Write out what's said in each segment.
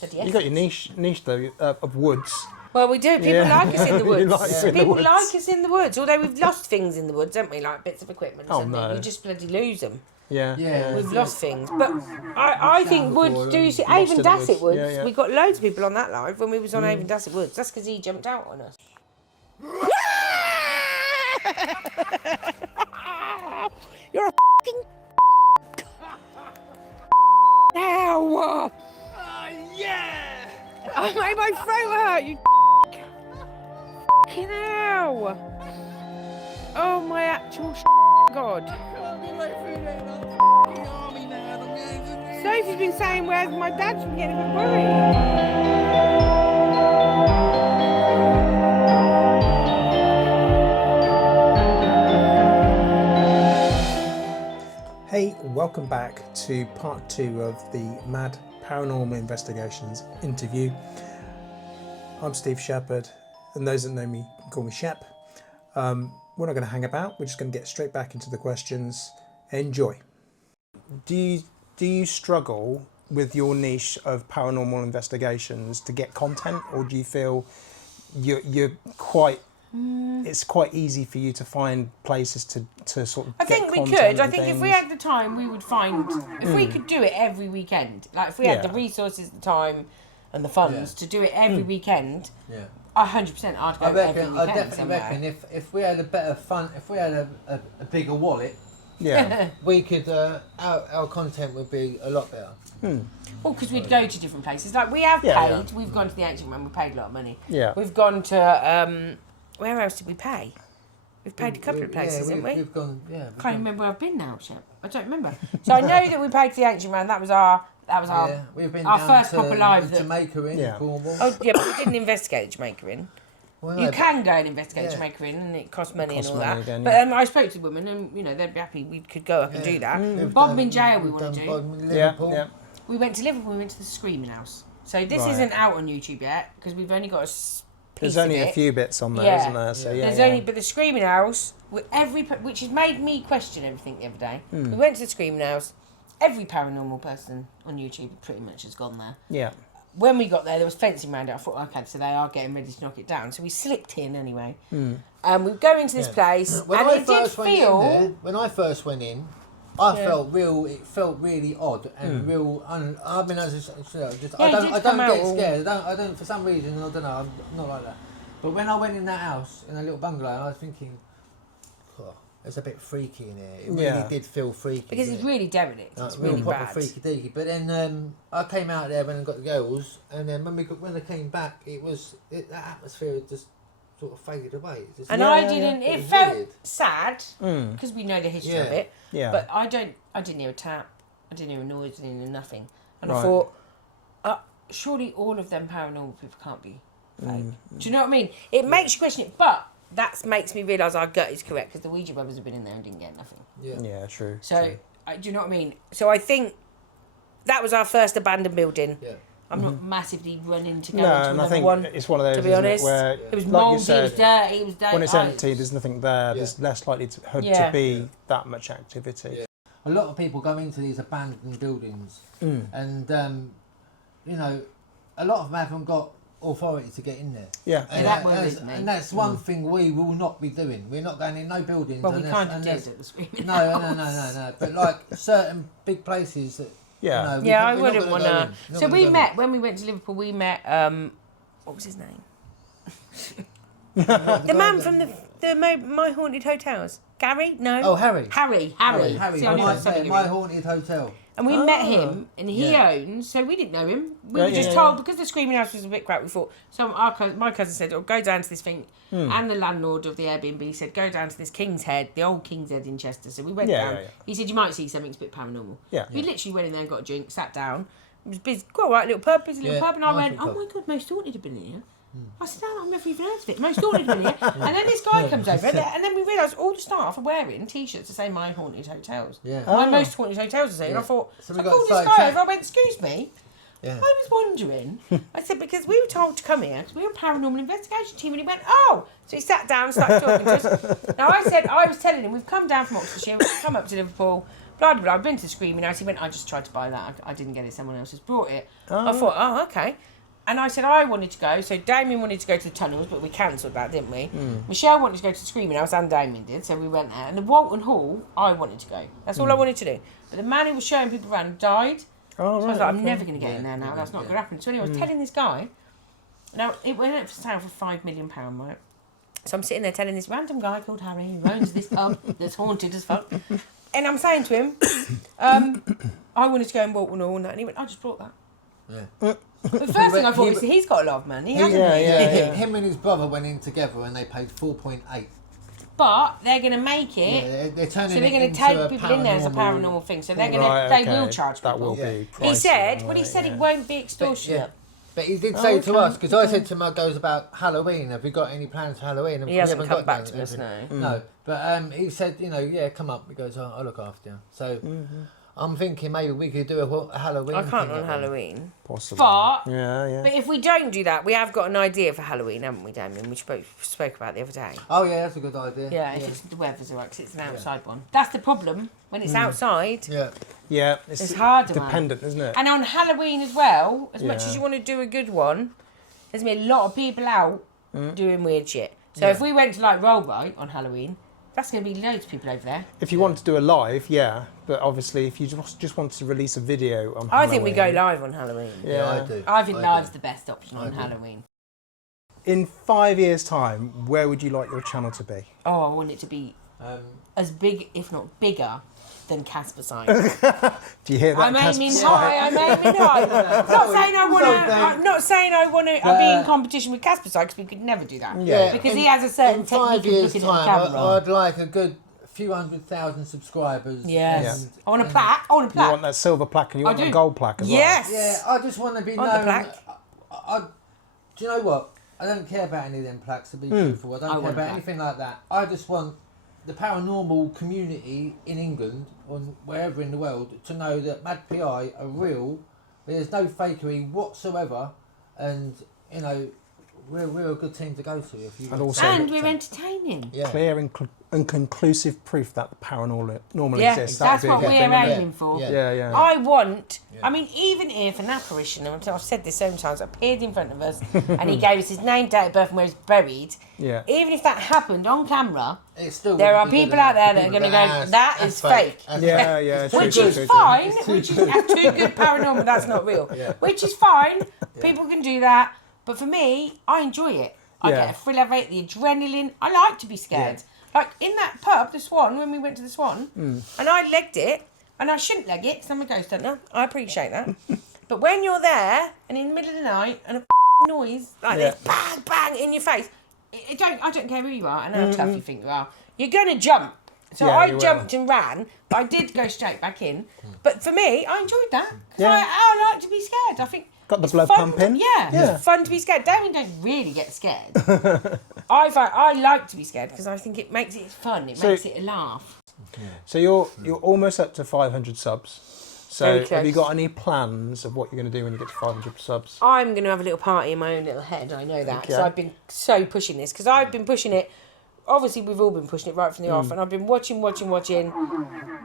But yes. You got your niche though of woods. Well, we do. People like us in the woods. People like us in the woods. Although we've lost things in the woods, haven't we? Like bits of equipment. Oh, And no. You just bloody lose them. Yeah. We've lost things. But I think woods do... Avon Dassett Woods. Yeah. We got loads of people on that live when we was on Avon Dassett Woods. That's because he jumped out on us. You're a f***ing... Ow! Yeah! I made my throat hurt, you f***ing hell! Oh, my actual God. Sophie's been saying, where's my dad? She's been getting a bit worried. Hey, welcome back to part 2 of the MAD Paranormal Investigations interview. I'm Steve Shepherd, and those that know me can call me Shep. We're not going to hang about, we're just going to get straight back into the questions. Enjoy. Do you struggle with your niche of paranormal investigations to get content, or do you feel you're quite... It's quite easy for you to find places to sort of I get think we content could. I and think things. if we had the time, we would find... If we could do it every weekend, like if we had the resources, the time and the funds to do it every weekend, 100% I'd go every weekend I definitely somewhere. reckon if we had a better fun, if we had a bigger wallet, Yeah. we could, our content would be a lot better. Well, because we'd go to different places. Like we have paid. We've gone to the Ancient One. We paid a lot of money. Yeah. We've gone to... where else did we pay? We've paid a couple of places, haven't we? We've gone, Can't remember where I've been now, Shep. I don't remember. So I know that we paid to the Ancient Man. That was our we've been our down first to proper live. Jamaica in Cornwall. Oh yeah, but we didn't investigate the Jamaica Inn. Well, You can go and investigate Jamaica Inn, and it costs money and all that. Again, but I spoke to the women, and they'd be happy we could go up and do that. Bodmin in jail we want to do. Yeah. We went to Liverpool. We went to the Screaming House. So this isn't out on YouTube yet because we've only got There's only a few bits on there, isn't there? So there's only, but the Screaming House, with which has made me question everything the other day. We went to the Screaming House. Every paranormal person on YouTube pretty much has gone there. Yeah. When we got there was fencing around it. I thought, okay, so they are getting ready to knock it down. So we slipped in anyway. We go into this place, When and I it did first went in feel. there, when I first went in, it felt really odd and real. I mean, I don't get scared. I don't. For some reason, I don't know. I'm not like that. But when I went in that house, in a little bungalow, I was thinking, it's a bit freaky in here. It really did feel freaky. Because it's really derelict. It's really proper bad. freaky deaky. But then I came out there when I got the girls, and then when I came back, that atmosphere had just sort of faded away. And I didn't. It It was felt weird. sad because we know the history of it. Yeah. But I didn't hear a tap. I didn't hear a noise. I didn't hear nothing. And Right. I thought, surely all of them paranormal people can't be fake. Do you know what I mean? It makes you question it, but that makes me realise our gut is correct because the Ouija brothers have been in there and didn't get nothing. Yeah, true. So, true. Do you know what I mean? So I think that was our first abandoned building. Yeah. I'm not massively running to go No, into and I another think one. it's one of those, to be isn't honest, it, where, it was like mouldy, you said, it was dirty, it was dirty. when it's empty, there's nothing there. There's less likely to be that much activity. Yeah. A lot of people go into these abandoned buildings, and a lot of them haven't got authority to get in there. Yeah. And that's one thing we will not be doing. We're not going in no buildings. Well, we kind of did at the Screaming No. But like certain big places that. Yeah. I wouldn't want to. So we met when we went to Liverpool. We met what was his name? The man from the My Haunted Hotels. Gary? No. Oh, Harry. Harry. See, I knew that was My Haunted Hotel. And we met him, and he owns. So we didn't know him. We were just told because the Screaming House was a bit crap. We thought. So my cousin said, "Oh, go down to this thing," and the landlord of the Airbnb said, "Go down to this King's Head, the old King's Head in Chester." So we went down. He said, "You might see something. It's a bit paranormal." Yeah. We literally went in there and got a drink, sat down. It was busy. Quite all right, little pub, busy little pub, and I went, "Oh my god, most haunted have been here." I said, I've never even heard of it. Most haunted have been here. And then this guy comes over, and then we realised all the staff are wearing T-shirts that say My Haunted Hotels. Yeah. My Most Haunted Hotels are saying. And I thought, So I we got called this started guy over. I went, excuse me. Yeah. I was wondering. I said, because we were told to come here, because we were a paranormal investigation team. And he went, oh. So he sat down and started talking to us. Now I was telling him, we've come down from Oxfordshire, we've come up to Liverpool. blah, blah, blah. I've been to the Screaming House. He went, I just tried to buy that. I didn't get it. Someone else has brought it. I thought, oh, okay. And I said I wanted to go. So Damien wanted to go to the tunnels, but we cancelled that, didn't we? Michelle wanted to go to the Screaming House, and Damien did. So we went there. And the Walton Hall, I wanted to go. That's all I wanted to do. But the man who was showing people around died. Oh, so I was like, I'm never going to get in there now. That's not going to happen. So anyway, I was telling this guy. Now, it went up for sale for £5 million, right? So I'm sitting there telling this random guy called Harry, who owns this pub that's haunted as fuck. And I'm saying to him, I wanted to go in Walton Hall, and he went, I just brought that. Yeah. The first thing I thought was he's got a lot of money, hasn't he? Him and his brother went in together and they paid 4.8. But they're going to make it. Yeah, they're turning so they're going to take people in there as a paranormal thing. So they're going to. They will charge people. That will be. He said. Well, he said it won't be extortionate. But he did say to us, because I said to him, it goes about Halloween. Have we got any plans for Halloween? And he hasn't come back to us, no. No, but he said, yeah, come up. He goes, I'll look after you. So I'm thinking maybe we could do a Halloween. I can't on Halloween. Possibly. But But if we don't do that, we have got an idea for Halloween, haven't we, Damien? We spoke about the other day. Oh yeah, that's a good idea. Yeah, if it's the weather's alright, because it's an outside one. That's the problem. When it's outside. Yeah. It's harder, dependent, isn't it? And on Halloween as well, as much as you want to do a good one, there's going to be a lot of people out doing weird shit. So if we went to like Rollbright on Halloween, that's going to be loads of people over there. If you want to do a live, but obviously if you just want to release a video on Halloween. I think we go live on Halloween. Yeah, I do. I think live's the best option on Halloween. In 5 years' time, where would you like your channel to be? Oh, I want it to be as big, if not bigger, than Casper Side. Do you hear that? I'm aiming high. I'm aiming high. I'm not saying I want to be in competition with Casper Side, because we could never do that. Yeah. Because he has a certain in 5 technique of years' looking at the time, camera. I'd like a good few 100,000 subscribers. Yes. And, I want a plaque. I want a You plaque. want that silver plaque and you want that gold plaque as yes. Yeah, I just want to be On known. the plaque. Do you know what? I don't care about any of them plaques, to be truthful. I don't care about anything like that. I just want the paranormal community in England or wherever in the world to know that Mad PI are real. There's no fakery whatsoever, and we're a good team to go to. If you and we're entertaining. Yeah. Clear and conclusive proof that the paranormal exists. That's what we're aiming for. Yeah. I want. I mean, even if an apparition, and I've said this so many times, appeared in front of us, and he gave us his name, date of birth, and where he's buried. Yeah. Even if that happened on camera, still there are people out there that are going to go, that is fake. Yeah. Which is fine. Which is too good paranormal. That's not real. Which is fine. People can do that. But for me, I enjoy it. I get a thrill of it, the adrenaline. I like to be scared. Like in that pub, the Swan, when we went to the Swan, and I legged it, and I shouldn't leg it because I'm a ghost hunter. I appreciate that. But when you're there, and in the middle of the night, and a noise like this, bang, bang, in your face, I don't care who you are and how tough you think you are. You're going to jump. So I jumped and ran, but I did go straight back in. But for me, I enjoyed that. Because I like to be scared. I think got the blood pumping. It's fun to be scared. Damien don't really get scared. I like to be scared because I think it makes it fun. It makes it a laugh. So you're almost up to 500 subs. So Very have you close. got any plans of what you're going to do when you get to 500 subs? I'm going to have a little party in my own little head. I know that. Okay. So I've been so pushing this because I've been pushing it. Obviously, we've all been pushing it right from the off, and I've been watching,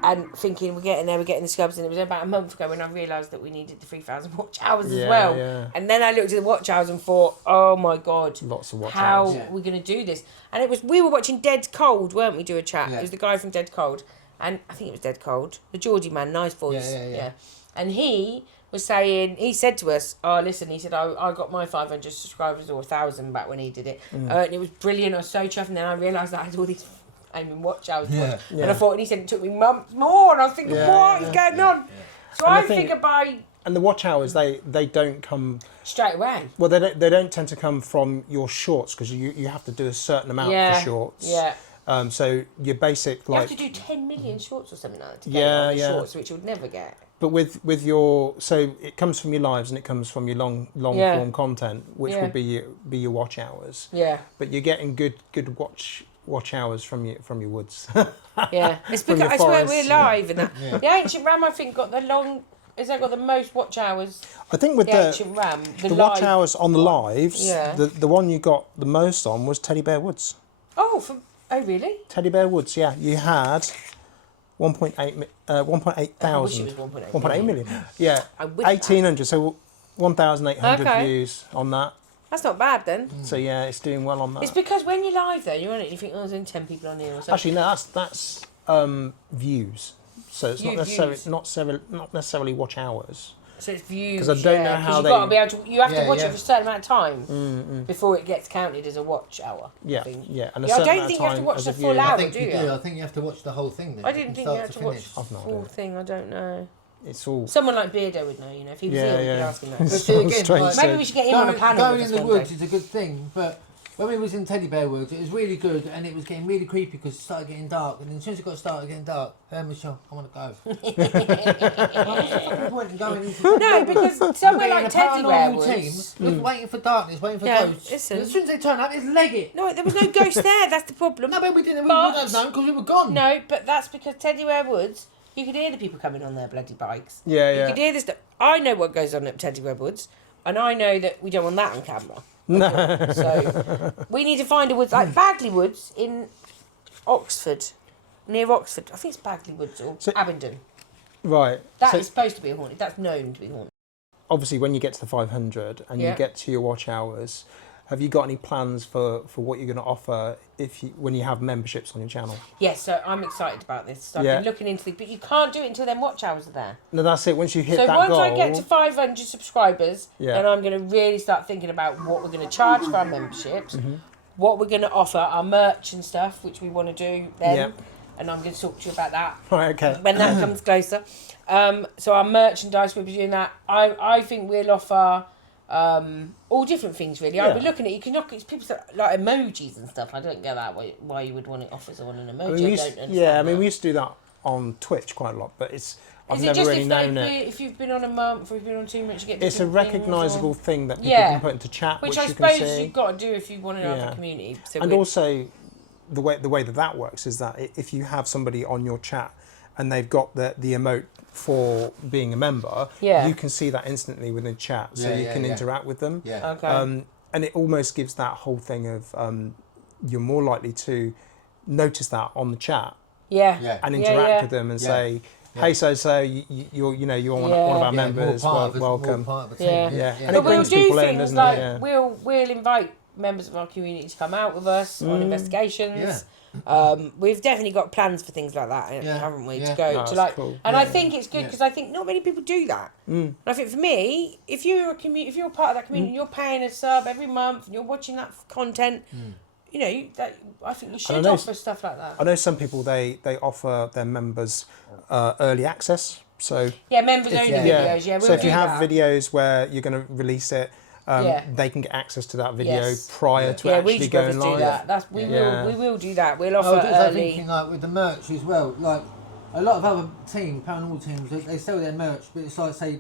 and thinking we're getting the subs. And it was about a month ago when I realised that we needed the 3,000 watch hours as well. Yeah. And then I looked at the watch hours and thought, oh my god, Lots of watch how hours. are we going to do this? And we were watching Dead Cold, weren't we? Do a chat. Yeah. It was the guy from Dead Cold, and I think it was Dead Cold, the Geordie man, nice voice. Yeah. And he was saying, he said to us, listen, he said, I got my 500 subscribers or 1,000 back when he did it. And it was brilliant. I was so chuffed. And then I realised that I had all these aiming watch hours. And I thought, and he said it took me months more. And I was thinking, what is going on? So I figure by... And the watch hours, they don't come... Straight away. Well, they don't tend to come from your shorts because you have to do a certain amount for shorts. Yeah. So your basic... You have to do 10 million shorts or something like that to get shorts, which you would never get. But with your, so it comes from your lives and it comes from your long form content, which would be your watch hours. Yeah. But you're getting good watch hours from your woods. Yeah. It's because I swear we're live and that. The Ancient Ram, I think, got the most watch hours. I think with the Ancient Ram, the watch hours on the lives, Yeah. the one you got the most on was Teddy Bear Woods. Oh really? Teddy Bear Woods, yeah. You had 1.8 thousand. I wish it was 1.8 1.8 million. Yeah. I wish 1,800. So 1,800 Okay. views on that. That's not bad then. So yeah, it's doing well on that. It's because when you're live though, you're on it, you think, oh, there's only 10 people on here or something. Actually, no, that's views. So it's not necessarily watch hours. So it's views. Because I don't know how you've they. got to be able to, you have to watch it for a certain amount of time before it gets counted as a watch hour. Yeah, thing. yeah. And a I certain don't amount think of you have to time watch as the a full view. hour. I think do you you? do. I think you have to watch the whole thing then. I didn't think you had to watch finish. I've no the full idea. thing. I don't know. It's all. Someone like Beardo would know, you know. If he was here, we'd be asking that. But It's see, all again, strange. like, Maybe we should get him on a panel. Going with in us the one woods day. is a good thing, but when we was in Teddy Bear Woods, it was really good, and it was getting really creepy because it started getting dark, and then as soon as it started getting dark, Michelle, I want to go. What's the fucking point in going into No, because somewhere being like a Teddy Bear paranormal Woods. team, waiting for darkness, waiting for Yeah, ghosts. listen. And as soon as they turn up, it's leg it. No, there was no ghost there. That's the problem. No, but we didn't. We But- wouldn't have known because we were gone. No, but that's because Teddy Bear Woods, you could hear the people coming on their bloody bikes. Yeah, You yeah. could hear this stuff. I know what goes on at Teddy Bear Woods, and I know that we don't want that on camera. No. So we need to find a woods like Bagley Woods in Oxford, near Oxford. I think it's Bagley Woods or Abingdon. Right. That So is supposed to be haunted. That's known to be haunted. obviously, when you get to the 500 and you get to your watch hours, have you got any plans for what you're going to offer when you have memberships on your channel? Yes, so I'm excited about this. So I've been looking into it, but you can't do it until them watch hours are there. No, that's it. Once you hit So that once goal, I get to 500 subscribers, then I'm going to really start thinking about what we're going to charge for our memberships, what we're going to offer, our merch and stuff, which we want to do then. And I'm going to talk to you about that Right, okay. when that comes closer. So our merchandise, we'll be doing that. I think we'll offer all different things, really. I'll be looking at, you can look at people like emojis and stuff. I don't get that, why you would want to offer someone an emoji. I don't understand we used to do that on Twitch quite a lot, but I've Is it never just really known it. if you've been on a month or you've been on 2 months, you get It's a different things, recognisable or- thing that people can put into chat, which I you suppose can see. you've got to do if you want to have a community. So and also, the way that works is that if you have somebody on your chat and they've got the emote for being a member, you can see that instantly within chat, so you can interact with them. Yeah. Okay. And it almost gives that whole thing of you're more likely to notice that on the chat and interact with them and say, hey, so you're one of our members, welcome. And it But we'll brings do people in, things doesn't like it? we'll invite members of our community to come out with us on investigations. We've definitely got plans for things like that, haven't we? To go to like, cool. and I think it's good because I think not many people do that. And I think for me, if you're part of that community, you're paying a sub every month, and you're watching that content. You know, I think you should offer stuff like that. I know some people they offer their members early access. So members only videos. Yeah, we'll so if do you have that. videos where you're going to release it, they can get access to that video prior to we actually just going do live. that. We will do that. We'll offer I was early. thinking like with the merch as well. Like a lot of other paranormal teams, they sell their merch, but it's like say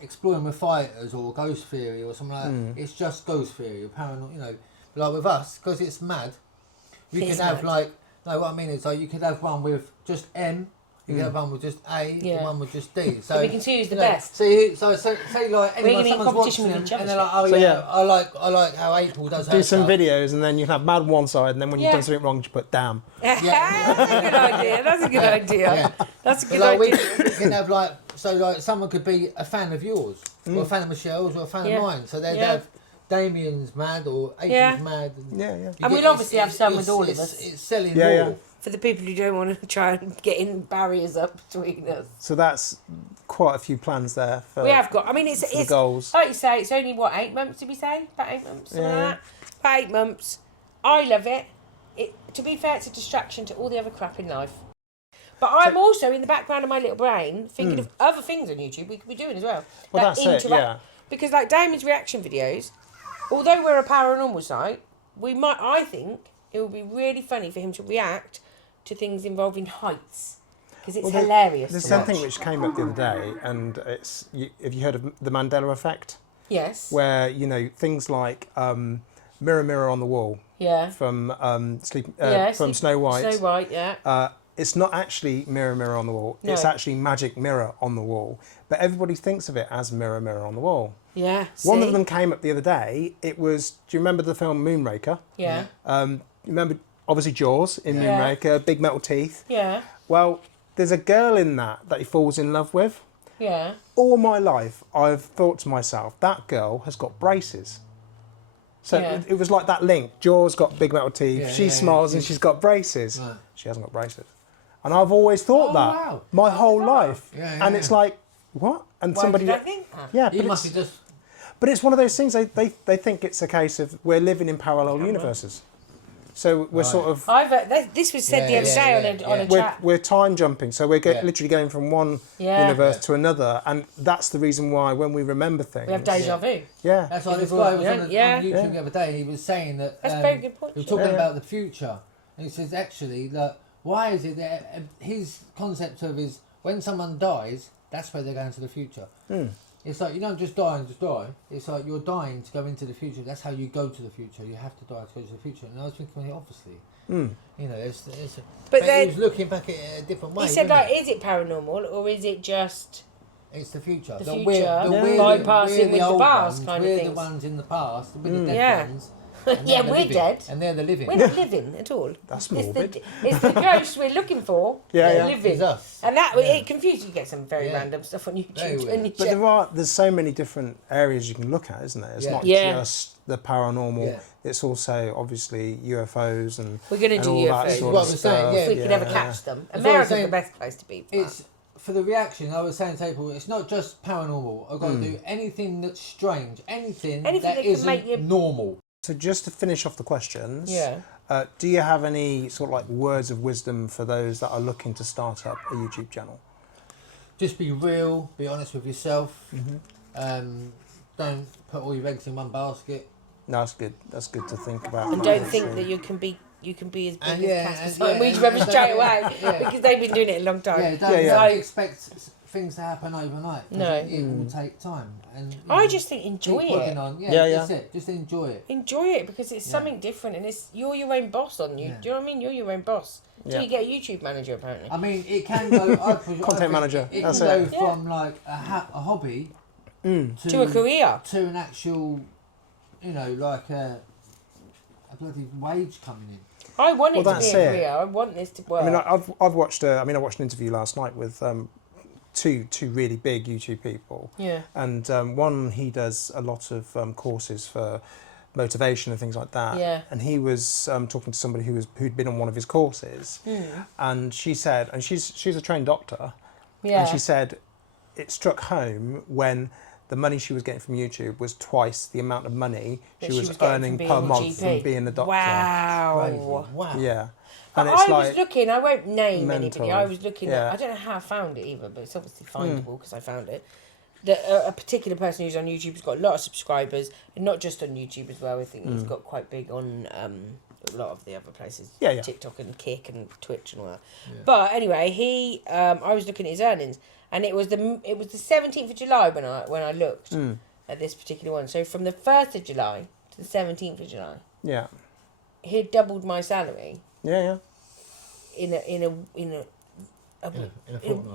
exploring with fighters or ghost theory or something like that. It's just ghost theory or paranormal. You know, like with us because it's mad. We can have what I mean is like you could have one with just M. You can have one with just A, and one with just D. So we can see who's the best. So say like We're anyone, in someone's competition watching with each them, other. and they're like, oh So, yeah, I like how April does her Do some stuff. videos and then you can have mad one side, and then when you've done something wrong, you put damn. That's a good idea. That's a good idea. That's a good Like idea. we can have like someone could be a fan of yours, or a fan of Michelle's, or a fan of mine. So they'd have Damien's mad or April's mad. And we'll obviously have some with all of us. It's selling Yeah, more. yeah. For the people who don't want to try and get in barriers up between us. So that's quite a few plans there. For, We have got, I mean, it's the goals. like you say, it's only, 8 months, did we say? About 8 months, something like that? About 8 months. I love it. To be fair, it's a distraction to all the other crap in life. But I'm also, in the background of my little brain, thinking of other things on YouTube we could be doing as well. Well, that's it, yeah. Because like Damon's reaction videos, although we're a paranormal site, I think it would be really funny for him to react to things involving heights. Because it's hilarious. There's to something watch. which came up the other day, and have you heard of the Mandela effect? Yes. Where, things like Mirror, Mirror on the Wall from from Snow White. Snow White, yeah. It's not actually Mirror, Mirror on the Wall. No. It's actually Magic Mirror on the Wall. But everybody thinks of it as Mirror, Mirror on the Wall. Yeah. One of them came up the other day. It was, do you remember the film Moonraker? Yeah. Remember, obviously, Jaws in Moonraker, big metal teeth. Yeah. Well, there's a girl in that he falls in love with. Yeah. All my life, I've thought to myself, that girl has got braces. So it was like that link. Jaws got big metal teeth. She smiles and she's got braces. Right. She hasn't got braces. And I've always thought that my whole life. And it's like, what? And Why somebody. Did I think that? Yeah, You must be just. But it's one of those things. They think it's a case of we're living in parallel universes. So we're sort of. This was said the other day on a chat. We're time jumping, so we're literally going from one universe to another, and that's the reason why when we remember things, we have deja vu. Yeah, that's why this guy was on YouTube the other day. He was saying that. That's a very good point. He was talking about the future, and he says actually that why is it that his concept of is when someone dies, that's where they're going to the future. It's like you don't just die and just die. It's like you're dying to go into the future. That's how you go to the future. You have to die to go to the future. And I was thinking, well, obviously, you know, but he was looking back at it a different way. He said, like, is it paranormal or is it just? It's the future. The future, bypassing with the past kind of thing. We're the ones in the past. We're the dead ones. Yeah, we're dead. And they're the living. We're not living at all. That's morbid. It's the ghosts we're looking for. Living. It's us. And that it confuses you. You get some very random stuff on YouTube. But there's so many different areas you can look at, isn't there? It's not just the paranormal. Yeah. It's also obviously UFOs and we're going to do UFOs. What I was saying, if we can ever catch them. America's the best place to be. It's for the reaction. I was saying to people, it's not just paranormal. I've got to do anything that's strange, anything that isn't normal. So just to finish off the questions, do you have any sort of like words of wisdom for those that are looking to start up a YouTube channel? Just be real, be honest with yourself. Don't put all your eggs in one basket. No, that's good. That's good to think about. And don't think that you can be as big as Casper. We remember straight away because they've been doing it a long time. Don't expect things to happen overnight. No, it will take time. And I just think enjoy it. That's it. Just enjoy it. Enjoy it because it's something different, and you're your own boss on you. Do you know what I mean? You're your own boss. Until you get a YouTube manager, apparently. I mean, it can go. Content manager. It can go from like a hobby to a career, to an actual, you know, like a bloody wage coming in. I want it to be a career. I want this to work. I mean, I've watched. I watched an interview last night with two really big YouTube people. Yeah. And one, he does a lot of courses for motivation and things like that. Yeah. And he was talking to somebody who'd been on one of his courses, and she said, and she's a trained doctor. Yeah. And she said it struck home when the money she was getting from YouTube was twice the amount of money she was earning per month from being a doctor. Wow. Yeah. And I was looking, I won't name anybody, I was looking at, I don't know how I found it either, but it's obviously findable because I found it. That a particular person who's on YouTube has got a lot of subscribers, and not just on YouTube as well. I think he's got quite big on a lot of the other places, TikTok and Kick and Twitch and all that. Yeah. But anyway, I was looking at his earnings, and it was the 17th of July when I looked at this particular one. So from the 1st of July to the 17th of July, he'd doubled my salary. Yeah. In a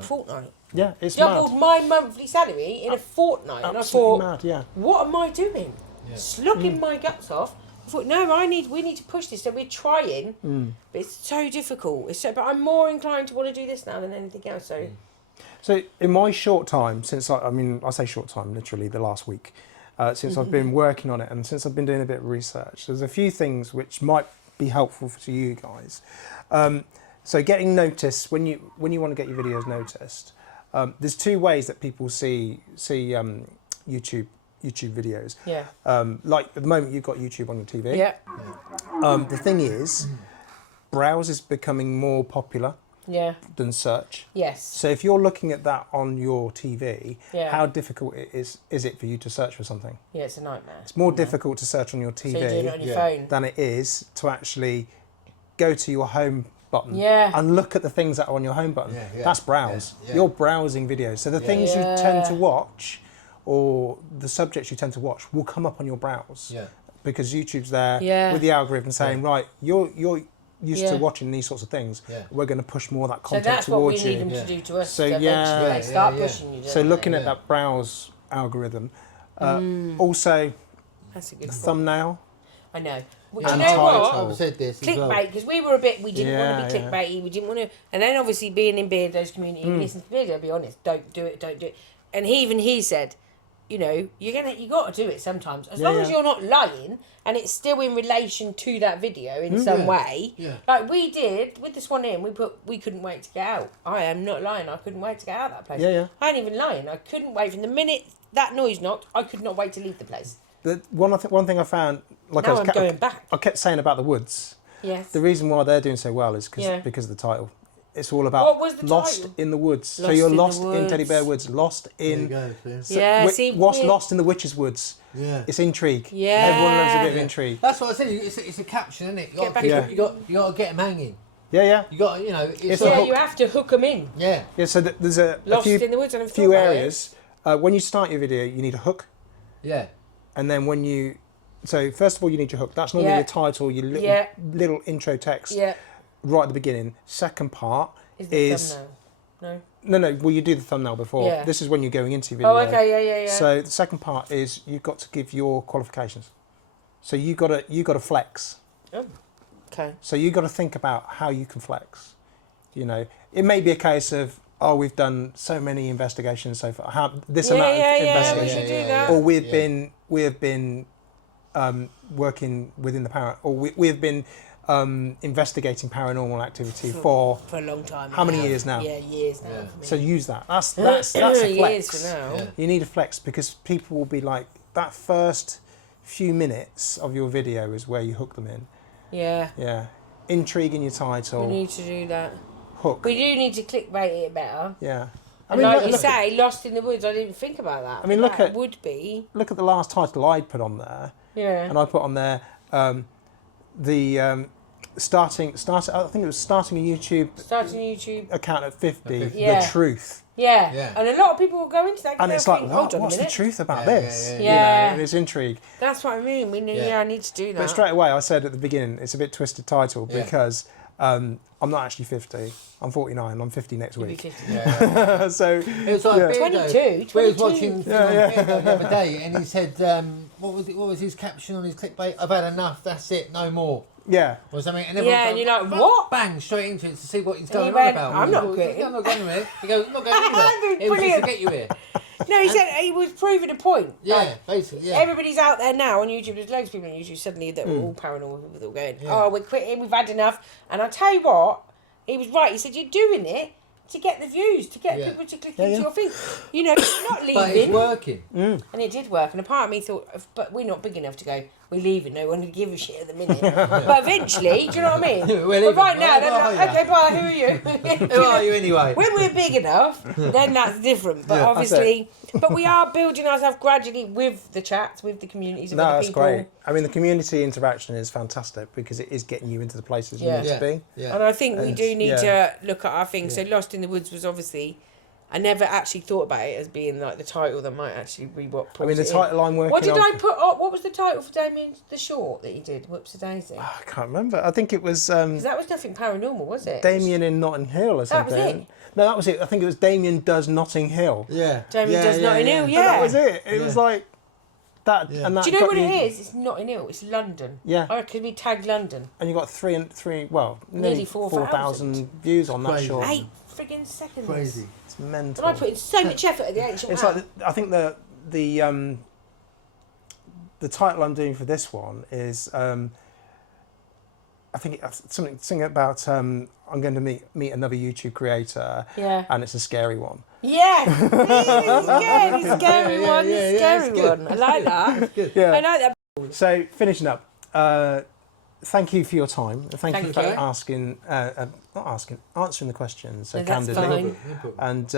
fortnight. Yeah, it's doubled mad. my monthly salary in a fortnight, and I thought, mad, what am I doing? Yeah. Slugging my guts off. I thought, no, we need to push this. So we're trying, but it's so difficult. But I'm more inclined to want to do this now than anything else. So in my short time, since I say short time, literally the last week, since I've been working on it, and since I've been doing a bit of research, there's a few things which might be helpful to you guys. So getting noticed when you want to get your videos noticed, there's two ways that people see YouTube videos. Yeah. Like at the moment you've got YouTube on your TV. Yeah. The thing is, browse is becoming more popular. Yeah. Than search. Yes. So if you're looking at that on your TV, how difficult is it for you to search for something? Yeah, it's a nightmare. It's more difficult to search on your TV so you're doing it on your phone than it is to actually go to your home button and look at the things that are on your home button. That's browse. You're browsing videos. So the things you tend to watch or the subjects you tend to watch will come up on your browse. Yeah. Because YouTube's there with the algorithm saying, right, you're used to watching these sorts of things. Yeah. We're going to push more of that content towards you. So that's what we need them to do to us. So eventually they start pushing you. So looking at that browse algorithm, also that's a good thumbnail. I know. Yeah, Do you know what? I've said this as well. Clickbait, because we didn't want to be clickbaity, we didn't want to, and then obviously being in Beardo's community, listen to Beardo, be honest, don't do it. And he said, you know, you got to do it sometimes, as long as you're not lying, and it's still in relation to that video in some way. Yeah. Like we did with this one in, we couldn't wait to get out. I am not lying, I couldn't wait to get out of that place. Yeah. I ain't even lying, I couldn't wait. From the minute that noise knocked, I could not wait to leave the place. The one thing I found, like now I'm going back. I kept saying about the woods. Yes. The reason why they're doing so well is because of the title. It's all about lost in the woods. So you're lost in Teddy Bear Woods, lost in. Lost in the Witch's Woods. Yeah. It's intrigue. Yeah. Everyone loves a bit of intrigue. That's what I said. It's a caption, isn't it? You got to get them hanging. Yeah. You got, you know. You have to hook them in. Yeah. Yeah. So there's a few areas. When you start your video, you need a hook. Yeah. And then so first of all, you need your hook. That's normally the title, your little intro text right at the beginning. Second part is thumbnail. No. Well, you do the thumbnail before. Yeah. This is when you're going into your video. Oh, okay, yeah. So the second part is you've got to give your qualifications. So you got to flex. Oh, okay. So you got to think about how you can flex. You know, it may be a case of, we've done so many investigations so far. Amount of investigations. We should do that. Or we have been working within the we have been investigating paranormal activity for a long time. How many years now? Yeah, years now. Yeah. So use that. That's a flex. Years for now. Yeah. You need a flex because people will be like, that first few minutes of your video is where you hook them in. Yeah. Yeah. Intrigue in your title. We need to do that. Hook. We do need to clickbait it better. Yeah. I mean, like you say, Lost in the Woods, I didn't think about that. I mean, look at the last title I put on there. Yeah. And I put on there starting. I think it was starting a YouTube account at 50. The truth. Yeah. And a lot of people will go into that. And it's like, what's the truth about this? Yeah. You know, and it's intrigue. That's what I mean. I need to do that. But straight away, I said at the beginning, it's a bit twisted title because I'm not actually 50. I'm 49. I'm 50 next week. 50. Yeah. So it was like 22. We was watching the other day, and he said, "What was his caption on his clickbait? I've had enough. That's it. No more." Yeah. Or something. And and you're like, what? Bang, straight into it to see what he's going on about. I'm not quitting. I'm not going anywhere. He goes, I'm not going anywhere. It was just to get you here. No, he said he was proving a point. Yeah, basically, yeah. Everybody's out there now on YouTube. There's loads of people on YouTube suddenly that were all paranormal people that were going, we're quitting, we've had enough. And I'll tell you what, he was right. He said, you're doing it to get the views, to get people to click into your thing. You know, you're not leaving. But it's working. And it did work. And a part of me thought, but we're not big enough to go, we're leaving, no one would give a shit at the minute. But eventually, do you know what I mean? But right now, they're like, okay, bye, who are you? Who are you anyway? When we're big enough, then that's different. But obviously, but we are building ourselves gradually with the chats, with the communities of other people. That's great. I mean, the community interaction is fantastic because it is getting you into the places you need to be. Yeah. And I think we do need to look at our things. So Lost in the Woods was obviously... I never actually thought about it as being like the title that might actually be what pulls the title I'm working on... What did I put up? What was the title for Damien, the short that he did? Whoops-a-daisy. I can't remember. I think it was... Because that was nothing paranormal, was it? Damien in Notting Hill or something. That was it? No, that was it. I think it was Damien Does Notting Hill. Yeah. Damien Does Notting Hill, yeah. That was it. It was like... That, and that do you know what it is? It's Notting Hill. It's London. Yeah. I reckon we tagged London. And you got nearly 4,000 views on that short. 8 friggin' seconds. Crazy. It's mental. And I put in so much effort at the ancient It's like I think the title I'm doing for this one is I think something about I'm going to meet another YouTube creator. Yeah. And it's a scary one. Yes, the scary one. I like that. It's good. Yeah. I like that. So finishing up. Thank you for your time. Thank you for answering the questions so candidly. And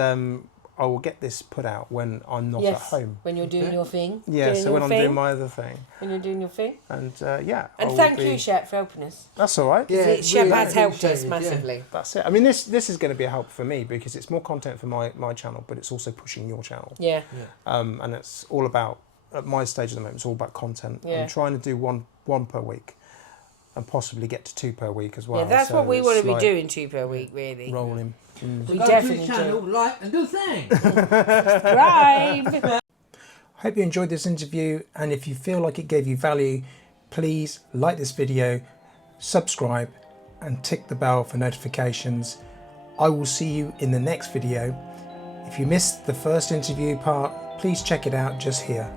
I will get this put out when I'm not at home. When you're doing your thing. Yeah, so when I'm doing my other thing. When you're doing your thing. And And thank you, Shep, for helping us. That's all right. Yeah, Shep has helped us massively. Yeah. That's it. I mean, this is going to be a help for me because it's more content for my channel, but it's also pushing your channel. Yeah. And it's all about, at my stage at the moment, it's all about content. Yeah. I'm trying to do one per week. And possibly get to 2 per week as well. Yeah, that's what we want to be doing, 2 per week, really. Rolling. We definitely channel, like and do thing. Subscribe. Hope you enjoyed this interview, and if you feel like it gave you value, please like this video, subscribe and tick the bell for notifications. I will see you in the next video. If you missed the first interview part, please check it out just here.